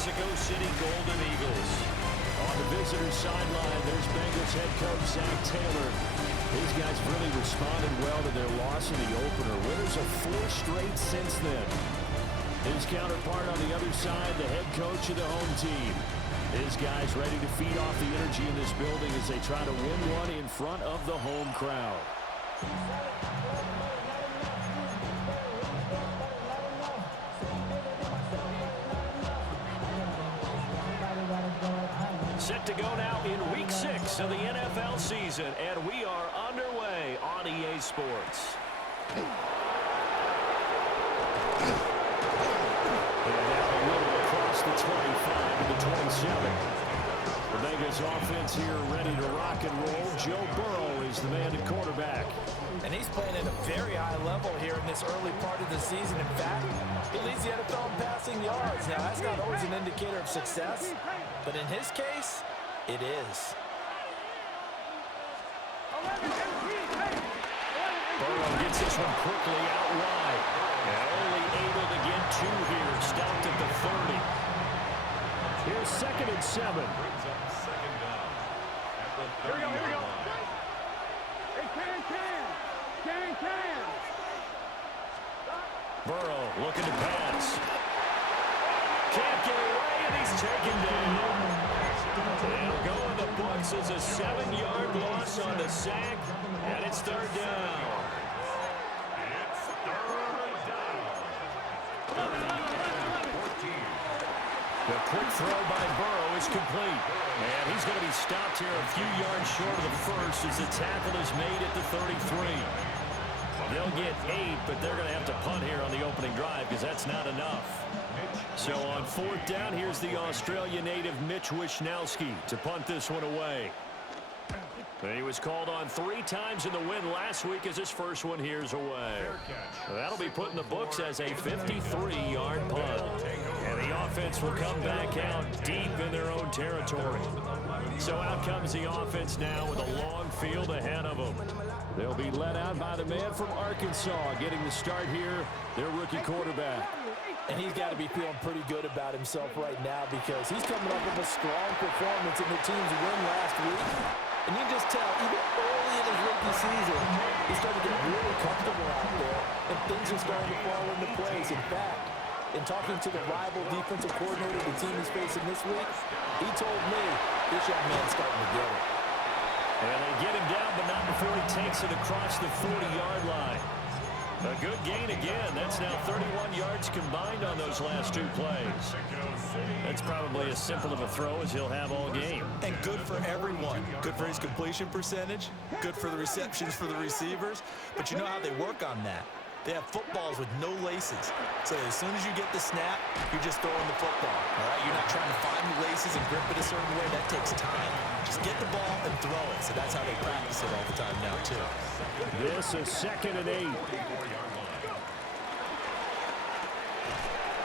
Mexico City Golden Eagles. On the visitor's sideline, there's Bengals head coach Zach Taylor. These guys really responded well to their loss in the opener. Winners of 4 straight since then. His counterpart on the other side, the head coach of the home team. His guys ready to feed off the energy in this building as they try to win one in front of the home crowd. Set to go now in Week 6 of the NFL season, and we are underway on EA Sports. And now a little across the 25 to the 27. The Bengals offense here ready to rock and roll. Joe Burrow is the man at quarterback. And he's playing at a very high level here in this early part of the season. In fact, he leads the NFL in passing yards. Now, that's not always an indicator of success, but in his case, it is. Burrow gets this one quickly out wide. And only able to get 2 here. Stopped at the 30. Here's 2nd and 7. Here we go. Hey, can. Burrow looking to pass. Can't get away, and he's taken down. It'll go in the books as a 7-yard loss on the sack, and it's 3rd down. The quick throw by Burrow is complete. And he's going to be stopped here a few yards short of the first as the tackle is made at the 33. They'll get 8, but they're going to have to punt here on the opening drive because that's not enough. So on 4th down, here's the Australia native Mitch Wishnowsky to punt this one away. He was called on 3 times in the win last week as his first one here's away. That'll be put in the books as a 53-yard punt. And the offense will come back out deep in their own territory. So out comes the offense now with a long field ahead of them. They'll be led out by the man from Arkansas getting the start here, their rookie quarterback. And he's got to be feeling pretty good about himself right now because he's coming up with a strong performance in the team's win last week. And you can just tell, even early in his rookie season, he's starting to get really comfortable out there, and things are starting to fall into place. In fact, in talking to the rival defensive coordinator the team is facing this week, he told me this young man's starting to get it. And they get him down, but not before he takes it across the 40-yard line. A good gain again. That's now 31 yards combined on those last 2 plays. That's probably as simple of a throw as he'll have all game. And good for everyone. Good for his completion percentage. Good for the receptions for the receivers. But you know how they work on that. They have footballs with no laces. So as soon as you get the snap, you're just throwing the football. All right? You're not trying to find the laces and grip it a certain way. That takes time. Just get the ball and throw it. So that's how they practice it all the time now, too. This is 2nd and 8.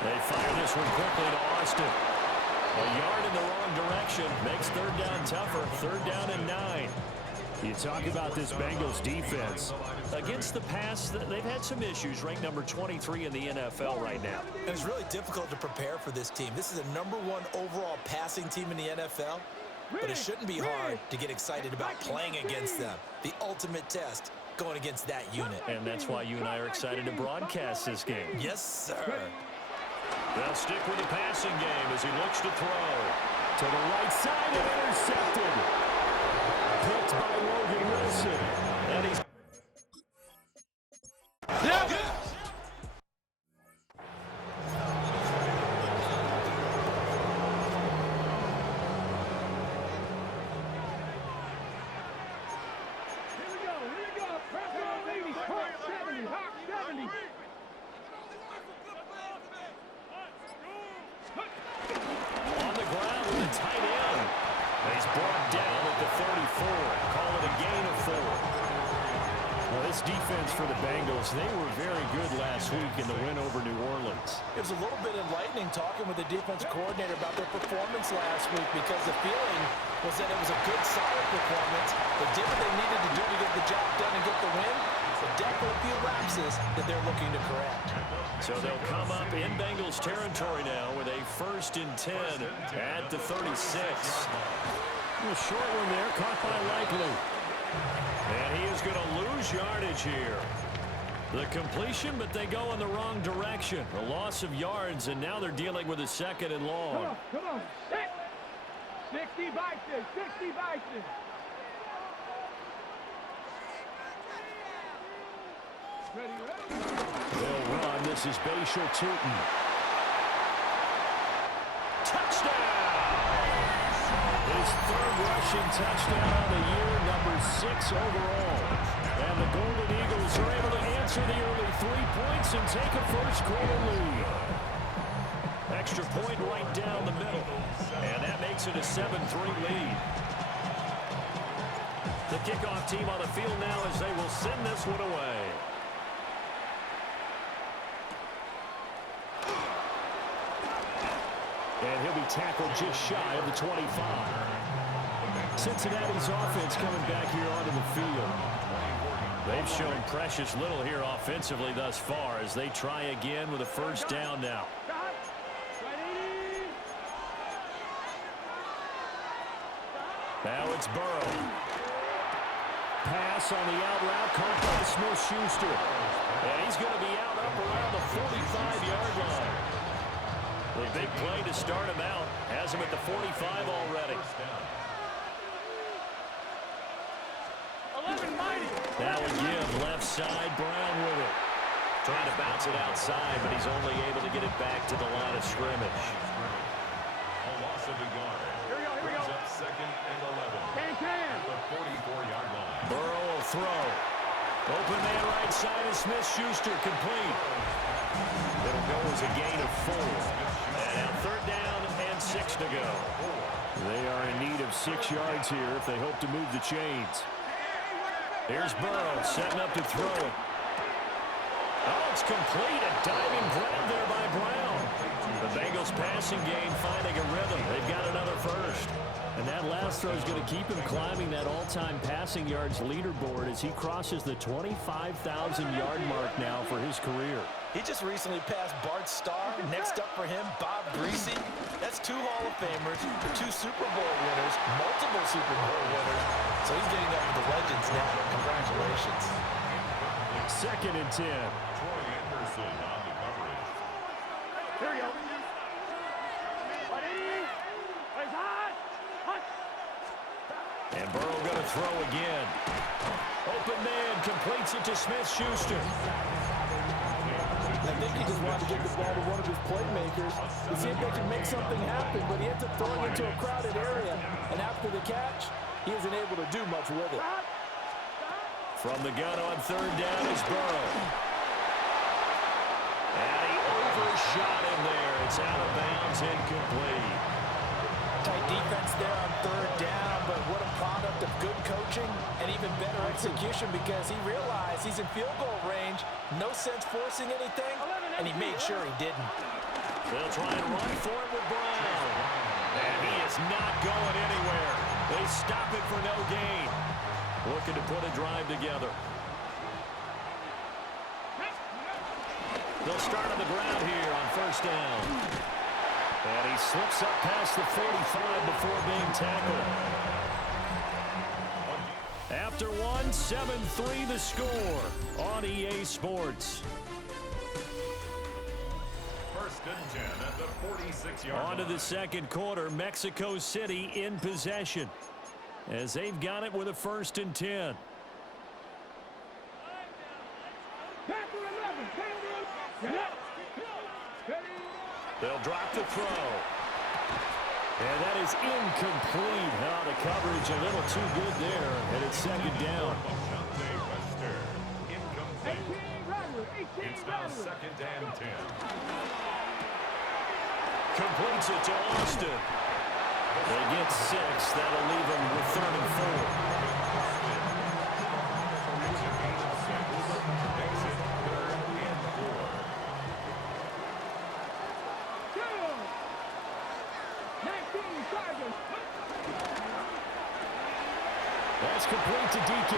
They fire this one quickly to Austin. A yard in the wrong direction makes 3rd down tougher. 3rd down and 9. You talk about this Bengals defense. Against the pass, they've had some issues, ranked number 23 in the NFL right now. And it's really difficult to prepare for this team. This is a #1 overall passing team in the NFL, but it shouldn't be hard to get excited about playing against them. The ultimate test going against that unit. And that's why you and I are excited to broadcast this game. Yes, sir. They'll stick with the passing game as he looks to throw. To the right side and intercepted. Picked by Logan Wilson. And he's... Yeah. Defense for the Bengals. They were very good last week in the win over New Orleans. It was a little bit enlightening talking with the defense coordinator about their performance last week because the feeling was that it was a good, solid performance. They did what they needed to do to get the job done and get the win, So definitely a few lapses that they're looking to correct. So they'll come up in Bengals territory now with a 1st and 10 at the 36. A short one there, caught by Likely. And he is going to lose yardage here. The completion, but they go in the wrong direction. A loss of yards, and now they're dealing with a 2nd and long. Come on. 60 Vikings, 60 Vikings. They'll run. This is Bashal Tootin. Touchdown! His 3rd rushing touchdown of the year, number 6 overall. And the Golden Eagles are able to answer the early 3 points and take a first-quarter lead. Extra point right down the middle. And that makes it a 7-3 lead. The kickoff team on the field now as they will send this one away. And he'll be tackled just shy of the 25. Cincinnati's offense coming back here onto the field. They've shown precious little here offensively thus far as they try again with a 1st down now. Now it's Burrow. Pass on the out route caught by Smith-Schuster. And he's going to be out up around the 45-yard line. The big play to start him out. Has him at the 45 already. Now again, left side, Brown with it. Trying to bounce it outside, but he's only able to get it back to the line of scrimmage. A loss of a yard. Here we go. Brings up 2nd and 11. At the 44-yard line. Burrow will throw. Open man right side is Smith-Schuster, complete. It'll go as a gain of 4. And now 3rd down and 6 to go. They are in need of 6 yards here if they hope to move the chains. Here's Burrow setting up to throw it. Oh, it's complete. A diving grab there by Brown. The Bengals passing game finding a rhythm. They've got another 1st. And that last throw is going to keep him climbing that all-time passing yards leaderboard as he crosses the 25,000-yard mark now for his career. He just recently passed Bart Starr. Next up for him, Bob Greasy. That's 2 Hall of Famers, 2 Super Bowl winners, multiple Super Bowl winners. So he's getting up with the legends now. Congratulations. 2nd and 10. Troy Anderson on the coverage. Here we go. And Burrow going to throw again. Open man completes it to Smith-Schuster. I think he just wanted to get the ball to one of his playmakers to see if they can make something happen, but he ends up throwing it into a crowded area, and after the catch, he isn't able to do much with it. From the gun on 3rd down is Burrow. And he overshot him there. It's out of bounds, incomplete. Tight defense there on 3rd down, but what a product of good coaching and even better execution because he realized he's in field goal range. No sense forcing anything, and he made sure he didn't. They'll try and run for it with Brown. And he is not going anywhere. They stop it for no gain. Looking to put a drive together. They'll start on the ground here on 1st down. And he slips up past the 45 before being tackled. After one, 7-3 the score on EA Sports. 1st and 10 at the 46-yard line. On to the 2nd quarter, Mexico City in possession as they've got it with a 1st and 10. They'll drop the throw. And that is incomplete. Now the coverage a little too good there, and it's 2nd down. It's now 2nd and 10. Completes it to Austin. They get 6. That'll leave them with 3rd and 4. That's complete to DK.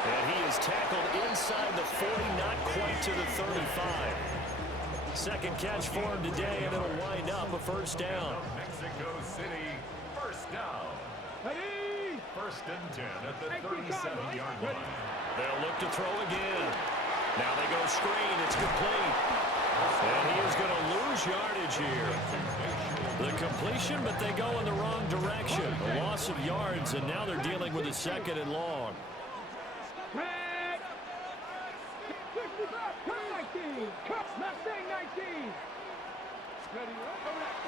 And he is tackled inside the 40, not quite to the 35. Second catch for him today, and it'll wind up a first down. Mexico City, first down. Ready? First and 10 at the 37-yard line. They'll look to throw again. Now they go screen. It's complete. And he is going to lose yardage here. The completion, but they go in the wrong direction. A loss of yards, and now they're dealing with a second and long.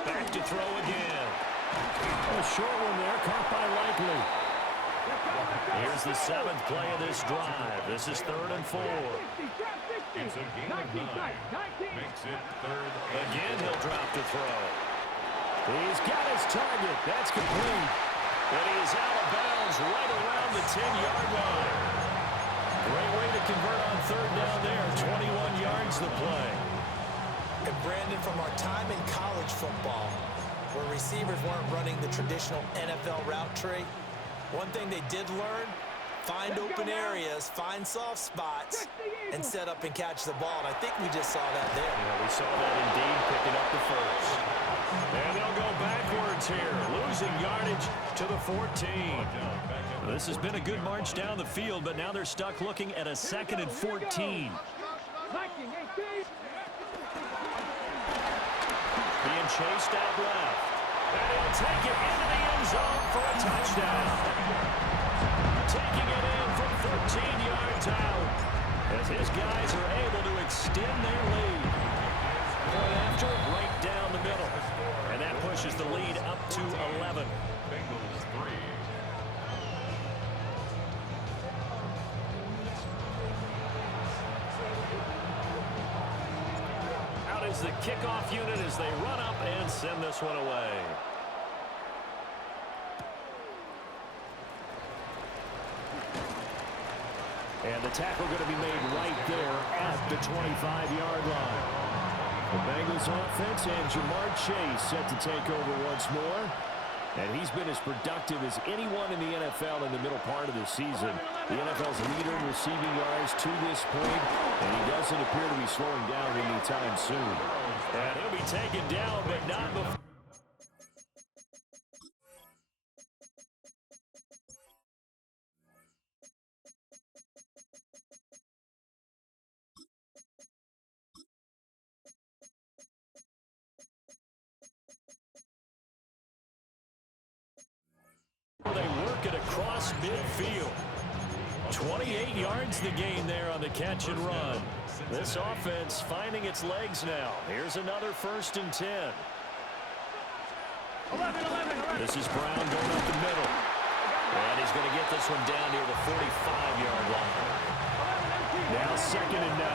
Back to throw again. A short one there, caught by Likely. Here's the 7th play of this drive. This is 3rd and 4. It's a gain of 9. Makes it 3rd. Again, he'll drop to throw. He's got his target. That's complete. And he is out of bounds right around the 10-yard line. Great way to convert on 3rd down there. 21 yards the play. And Brandon, from our time in college football, where receivers weren't running the traditional NFL route tree, one thing they did learn, find open areas, find soft spots, and set up and catch the ball. And I think we just saw that there. Yeah, we saw that indeed, picking up the first. And they'll go backwards here, losing yardage to the 14. This has been a good march down the field, but now they're stuck looking at a 2nd and 14. Being chased out left. And he'll take it into the end zone for a touchdown. Taking it in from 13 yards out as his guys are able to extend their lead. Going after it right down the middle. And that pushes the lead up to 11. Bengals 3. Out is the kickoff unit as they run up and send this one away. And the tackle going to be made right there at the 25-yard line. The Bengals offense and Jamar Chase set to take over once more. And he's been as productive as anyone in the NFL in the middle part of the season. The NFL's leader in receiving yards to this point, and he doesn't appear to be slowing down anytime soon. And he'll be taken down, but not before. They work it across midfield. 28 yards the gain there on the catch and run. This offense finding its legs now. Here's another 1st and 10. 11. This is Brown going up the middle. And he's going to get this one down near the 45-yard line. Now 2nd and 9.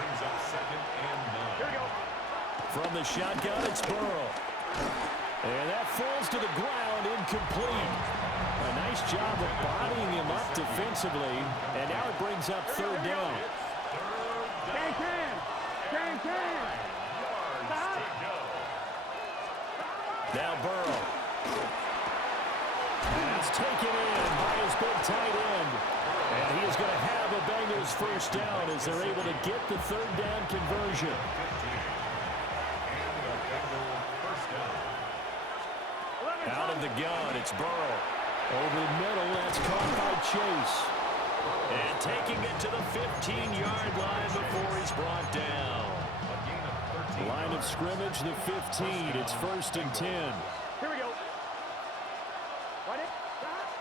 Brings up 2nd and 9. From the shotgun, it's Burrow. And that falls to the ground, incomplete. A nice job of bodying him up defensively. And now it brings up 3rd down. Now Burrow. That's taken in by his big tight end. And he is going to have a Bengals first down as they're able to get the 3rd down conversion. Out of the gun, it's Burrow. Over the middle, that's caught by Chase. And taking it to the 15-yard line before he's brought down. Line of scrimmage, the 15. It's 1st and 10. Here we go.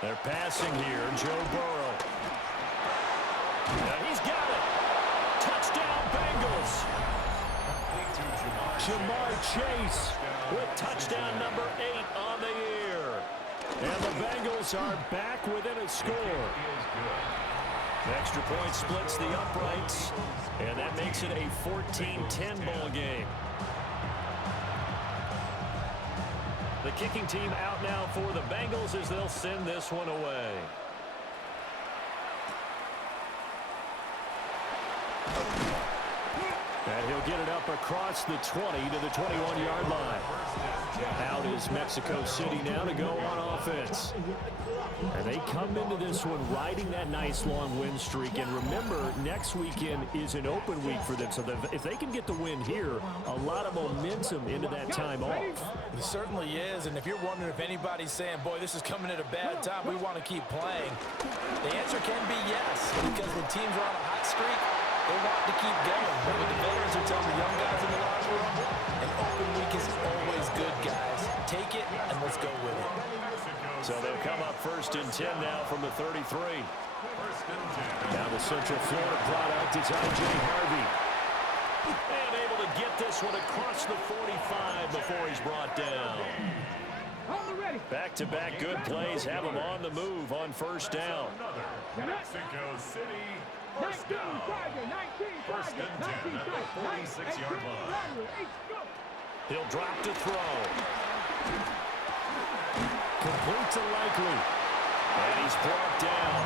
They're passing here, Joe Burrow. And he's got it. Touchdown, Bengals. Jamar Chase with touchdown number 8 on the year. And the Bengals are back within a score. The extra point splits the uprights, and that makes it a 14-10 ball game. The kicking team out now for the Bengals as they'll send this one away. And he'll get it up across the 20 to the 21-yard line. Out is Mexico City now to go on offense. And they come into this one riding that nice long win streak. And remember, next weekend is an open week for them. So if they can get the win here, a lot of momentum into that time off. It certainly is. And if you're wondering if anybody's saying, boy, this is coming at a bad time, we want to keep playing, the answer can be yes. Because when teams are on a hot streak, they want to keep going. But what the veterans are telling the young guys in the locker room, an open week is always good, guys. Take it, and let's go with it. So they'll come up 1st and 10 now from the 33. Now the Central Florida product is I.J. Harvey. And able to get this one across the 45 before he's brought down. Back-to-back good plays have him on the move on 1st down. Mexico City, 1st down. 1st and 10 at the 46-yard line. He'll drop to throw. Complete to Likely. And he's brought down.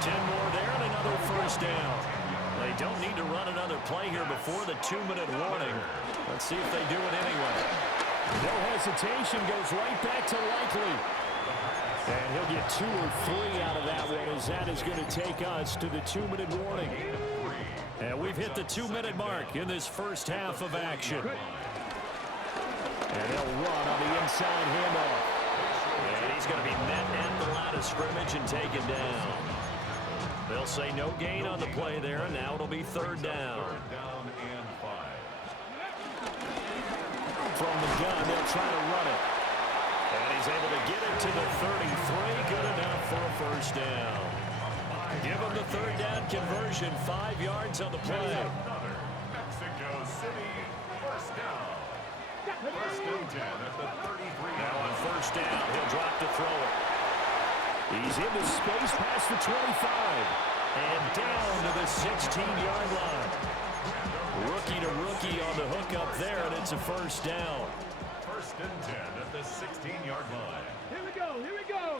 10 more there and another 1st down. They don't need to run another play here before the 2-minute warning. Let's see if they do it anyway. No hesitation, goes right back to Likely. And he'll get 2 or 3 out of that one, as that is going to take us to the 2-minute warning. And we've hit the 2-minute mark in this first half of action. And they'll run on the inside handoff. And he's going to be met at the line of scrimmage and taken down. They'll say no gain on the play there, and now it'll be 3rd down. 3rd down and 5. From the gun, they'll try to run it. And he's able to get it to the 33. Good enough for a 1st down. Give him the 3rd down conversion. 5 yards on the play. Mexico City, 1st down. 1st and 10 at the 33. Now on 1st down, he'll drop to throw it. He's into space past the 25. And down to the 16-yard line. Rookie to rookie on the hook up there, and it's a 1st down. 1st and 10 at the 16-yard line. Here we go, here we go.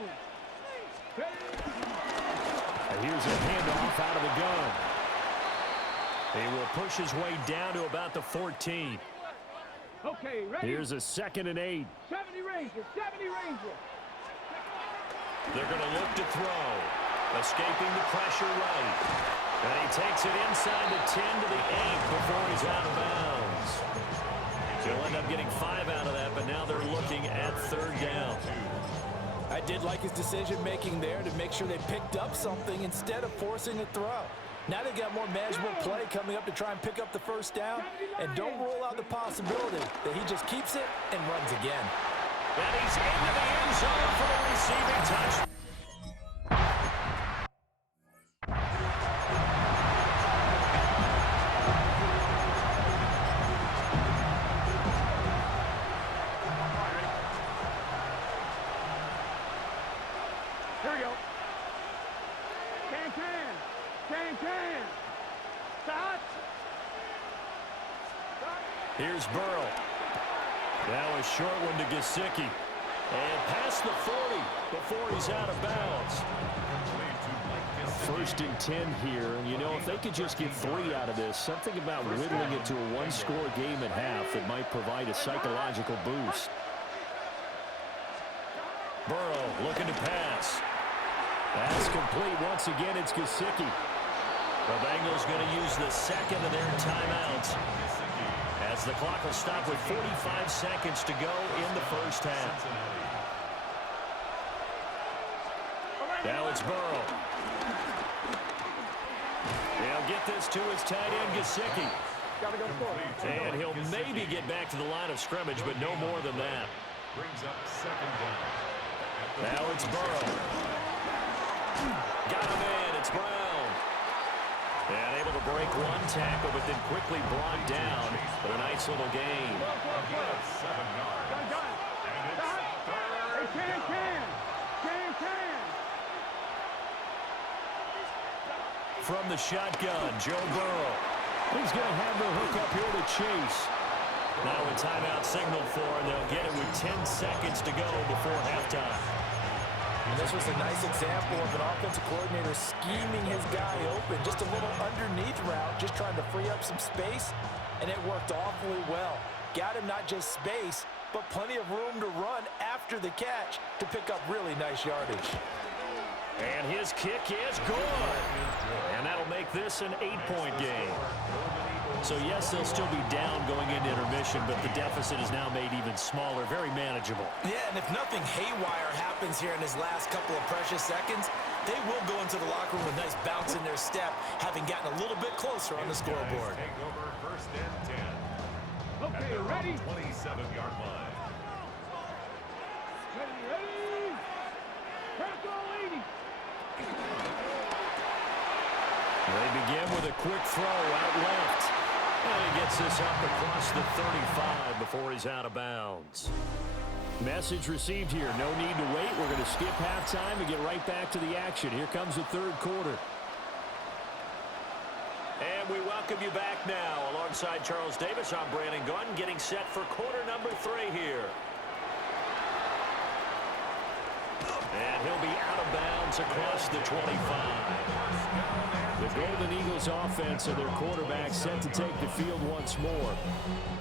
And here's a handoff out of the gun. He will push his way down to about the 14. Okay, ready? Here's a 2nd and 8. 70 Rangers, 70 Rangers. They're going to look to throw. Escaping the pressure right. And he takes it inside the 10 to the 8 before he's out of bounds. He'll end up getting 5 out of that, but now they're looking at 3rd down. I did like his decision-making there to make sure they picked up something instead of forcing a throw. Now they've got more manageable play coming up to try and pick up the 1st down. And don't rule out the possibility that he just keeps it and runs again. And he's into the end zone for the receiving touch. Here we go. Can. Stop. Here's Burrow. Now a short one to Gesicki. And past the 40 before he's out of bounds. 1st and 10 here. And, you know, if they could just get 3 out of this, something about whittling it to a 1-score game at half that might provide a psychological boost. Burrow looking to pass. That's complete. Once again, it's Gesicki. The Bengals going to use the 2nd of their timeouts, as the clock will stop with 45 seconds to go in the first half. Now it's Burrow. He'll get this to his tight end, Gesicki. And he'll maybe get back to the line of scrimmage, but no more than that. Brings up 2nd down. Now it's Burrow. Got him in. It's Brown. And able to break one tackle, but then quickly brought down. But a nice little gain. 7 yards. And it's 3rd. Can. From the shotgun, Joe Burrow. He's going to have the hook up here to Chase. Now a timeout signal for, and they'll get it with 10 seconds to go before halftime. And this was a nice example of an offensive coordinator scheming his guy open. Just a little underneath route, just trying to free up some space, and it worked awfully well. Got him not just space, but plenty of room to run after the catch to pick up really nice yardage. And his kick is good. And that'll make this an 8-point game. So, yes, they'll still be down going into intermission, but the deficit is now made even smaller, very manageable. Yeah, and if nothing haywire happens here in his last couple of precious seconds, they will go into the locker room with a nice bounce in their step, having gotten a little bit closer on the scoreboard. Take over 1st and 10. Okay, ready? 27-yard line. Ready? Crack all 80. They begin with a quick throw out left. And he gets this up across the 35 before he's out of bounds. Message received here. No need to wait. We're going to skip halftime and get right back to the action. Here comes the third quarter. And we welcome you back now. Alongside Charles Davis, I'm Brandon Gunn, getting set for quarter number 3 here. And he'll be out of bounds across the 25. The Golden Eagles offense and their quarterback set to take the field once more.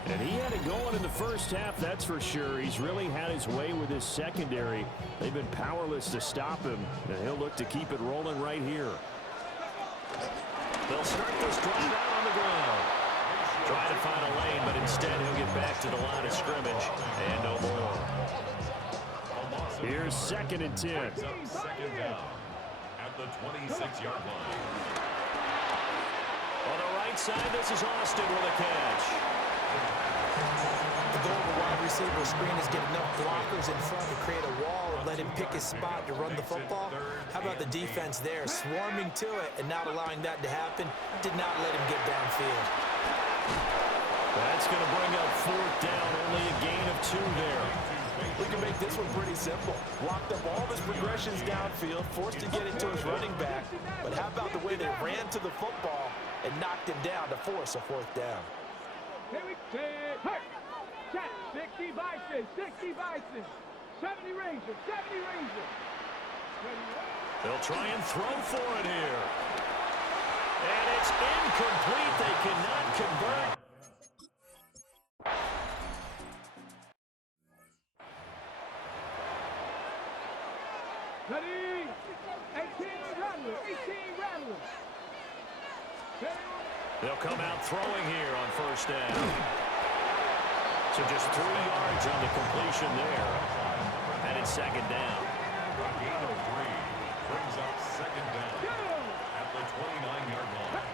And he had it going in the first half, that's for sure. He's really had his way with his secondary. They've been powerless to stop him, and he'll look to keep it rolling right here. They'll start this drive out on the ground. Try to find a lane, but instead he'll get back to the line of scrimmage and no more. Here's 2nd and 10. Second down at the 26-yard line. On the right side, this is Austin with a catch. The goal of the wide receiver screen is get enough blockers in front to create a wall and let him pick his spot to run the football. How about the defense there, swarming to it and not allowing that to happen? Did not let him get downfield. That's going to bring up 4th down, only a gain of 2 there. We can make this one pretty simple. Blocked up all of his progressions downfield, forced to get it to his running back. But how about the way they ran to the football and knocked him down to force a 4th down? Here we go. Hey! Check. 60 Bison, 60 Bison. 70 Rangers, 70 Rangers. They'll try and throw for it here. And it's incomplete. They cannot convert. Ready? 18 Rattler, 18 Rattler. They'll come out throwing here on 1st down. So just 3 yards on the completion there. And it's 2nd down. A gain of 3 brings up 2nd down at the 29-yard line.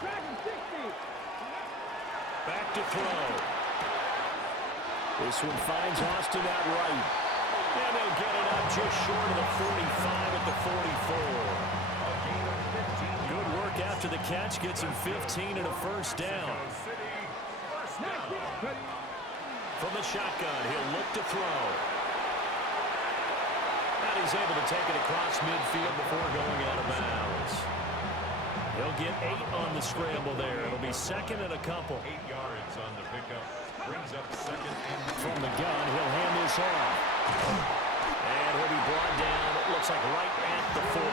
Back to throw. This one finds Austin out right. And they'll get it up just short of the 45 at the 44. Good work after the catch. Gets him 15 and a 1st down. From the shotgun, he'll look to throw. And he's able to take it across midfield before going out of bounds. He'll get 8 on the scramble there. It'll be 2nd and a couple. 8 yards on the pickup. Brings up 2nd and 2. From the gun, he'll hand this off. And he'll be brought down, it looks like right at the 40.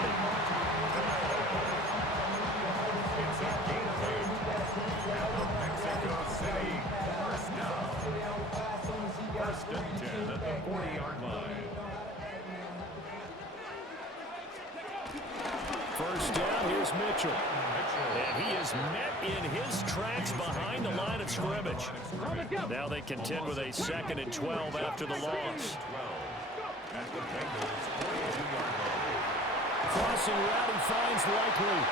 It's a gain of 8 at the Mexico City 1st down. 1st and 10 at the 40-yard line. 1st down, here's Mitchell. And he is met in his tracks behind the line of scrimmage. Now they contend with a 2nd and 12 after the loss. At the Bengals 42-yard line. Crossing route, he finds Likely.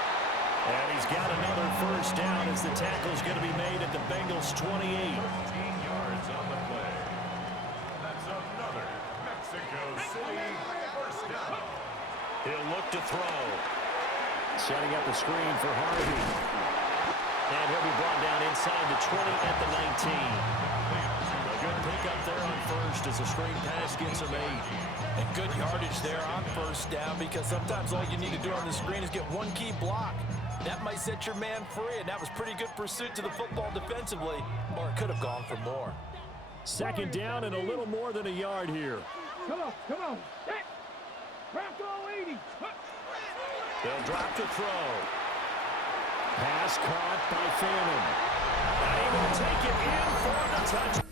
And he's got another 1st down as the tackle's going to be made at the Bengals 28. 13 yards on the play. That's another Mexico City 1st down. He'll look to throw. Setting up the screen for Harvey. And he'll be brought down inside the 20 at the 19. A good pickup there on 1st as the screen pass gets him 8. And good yardage there on 1st down, because sometimes all you need to do on the screen is get one key block. That might set your man free, and that was pretty good pursuit to the football defensively, or it could have gone for more. 2nd down and a little more than a yard here. Come on. Hey! Crack all 80. 80. They'll drop to throw. Pass caught by Fannin. And he will take it in for the touch.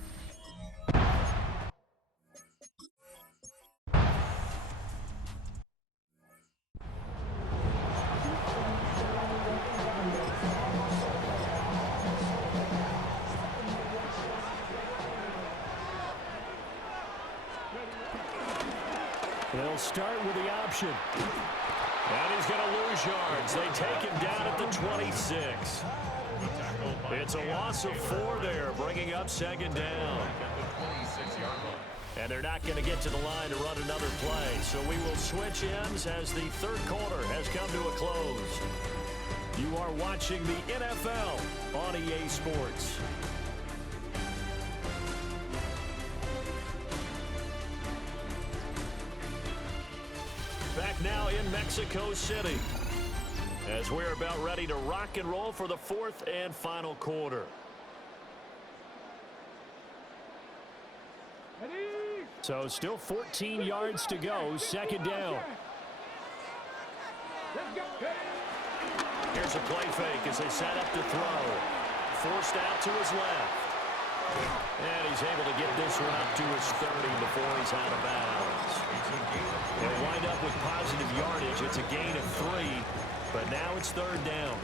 They'll start with the option. And he's going to lose yards. They take him down at the 26. It's a loss of 4 there, bringing up second down. And they're not going to get to the line to run another play. So we will switch ends as the third quarter has come to a close. You are watching the NFL on EA Sports. Back now in Mexico City as we're about ready to rock and roll for the fourth and final quarter. So still 14 yards to go, second down. Here's a play fake as they set up to throw. Forced out to his left. And he's able to get this one up to his 30 before he's out of bounds. They'll wind up with positive yardage. It's a gain of 3, but now it's third down.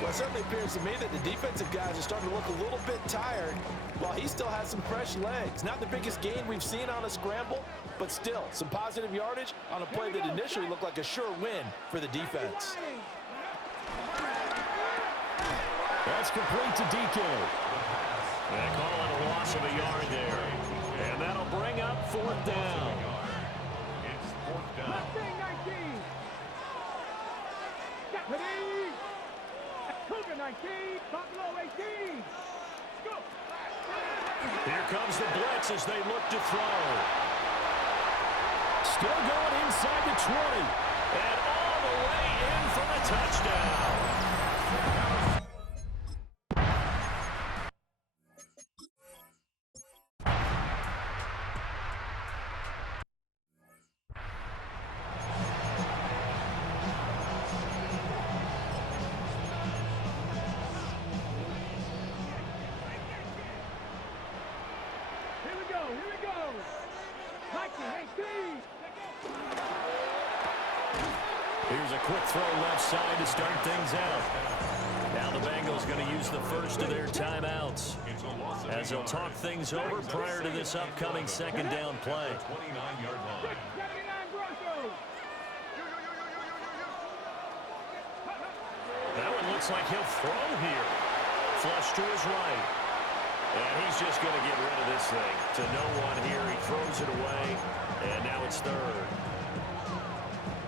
Well, it certainly appears to me that the defensive guys are starting to look a little bit tired while he still has some fresh legs. Not the biggest gain we've seen on a scramble, but still some positive yardage on a play that initially looked like a sure win for the defense. That's complete to DK. They call it a loss of a yard there. And that'll bring up fourth down. It's fourth down. Mustang 19. Deputy. Cougar 19. Buffalo 18. Go. Here comes the blitz as they look to throw. Still going inside the 20. And all the way in for the touchdown. Here's a quick throw left side to start things out. Now the Bengals going to use the first of their timeouts as they'll talk things over prior to this upcoming second down play. 29-yard line. That one looks like he'll throw here. Flush to his right. And he's just going to get rid of this thing to no one here. He throws it away, and now it's third.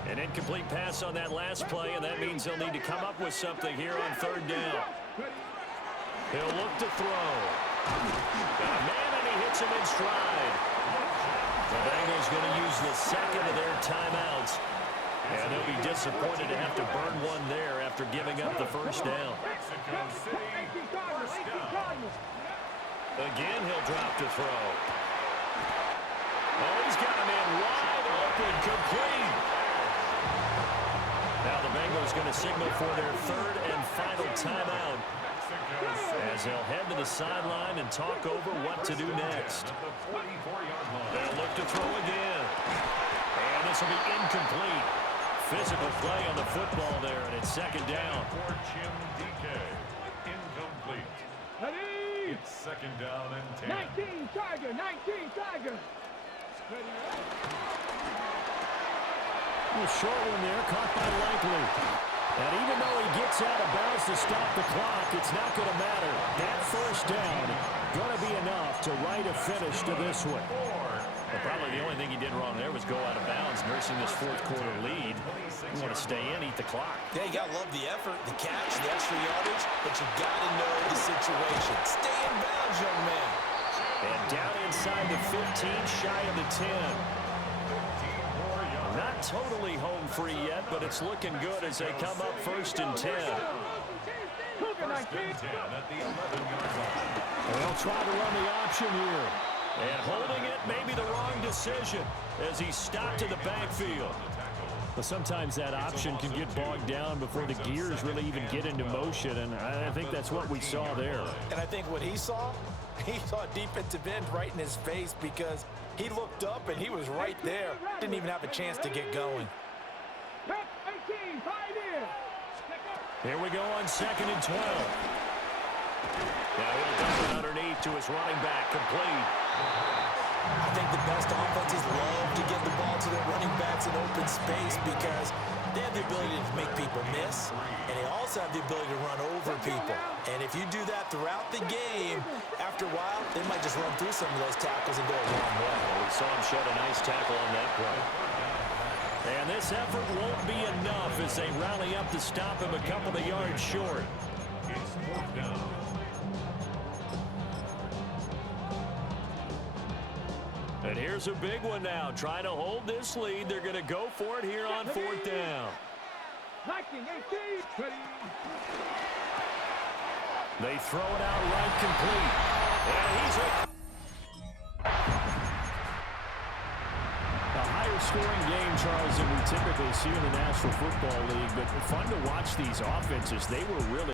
An incomplete pass on that last play, and that means he'll need to come up with something here on third down. He'll look to throw. Got a man, and he hits him in stride. The Bengals going to use the second of their timeouts. And they'll be disappointed to have to burn one there after giving up the first down. Mexico City, first down. Again, he'll drop to throw. Oh, he's got him in wide open, complete. Now the Bengals going to signal for their third and final timeout as they'll head to the sideline and talk over what to do next. They'll look to throw again. And this will be incomplete. Physical play on the football there, and it's second down. For Jim DK, incomplete. It's second down and 10. 19 Tiger, 19 Tiger. A short one there, caught by Likely. And even though he gets out of bounds to stop the clock, it's not going to matter. That first down going to be enough to write a finish to this one. But probably the only thing he did wrong there was go out of bounds, nursing this fourth quarter lead. You want to stay in, eat the clock. Yeah, you got to love the effort, the catch, the extra yardage, but you got to know the situation. Stay in bounds, young man. And down inside the 15, shy of the 10. Not totally home free yet, but it's looking good as they come up first and 10. First and 10 at the 11-yard line. They'll try to run the option here. And holding it may be the wrong decision as he stopped in the backfield. Well, sometimes that option can get bogged down before the gears really even get into motion, and I think that's what we saw there. And I think what he saw a defensive end right in his face because he looked up and he was right there. Didn't even have a chance to get going. Here we go on 2nd and 12. Now he'll dump it underneath to his running back, complete. I think the best offenses love to get the ball to their running backs in open space because they have the ability to make people miss, and they also have the ability to run over people. And if you do that throughout the game, after a while, they might just run through some of those tackles and go a long way. We saw him shed a nice tackle on that play. And this effort won't be enough as they rally up to stop him a couple of yards short. It's 4th down. And here's a big one now. Trying to hold this lead. They're going to go for it here on 4th down. They throw it out right complete. And he's a higher scoring game, Charles, than we typically see in the National Football League. But fun to watch these offenses. They were really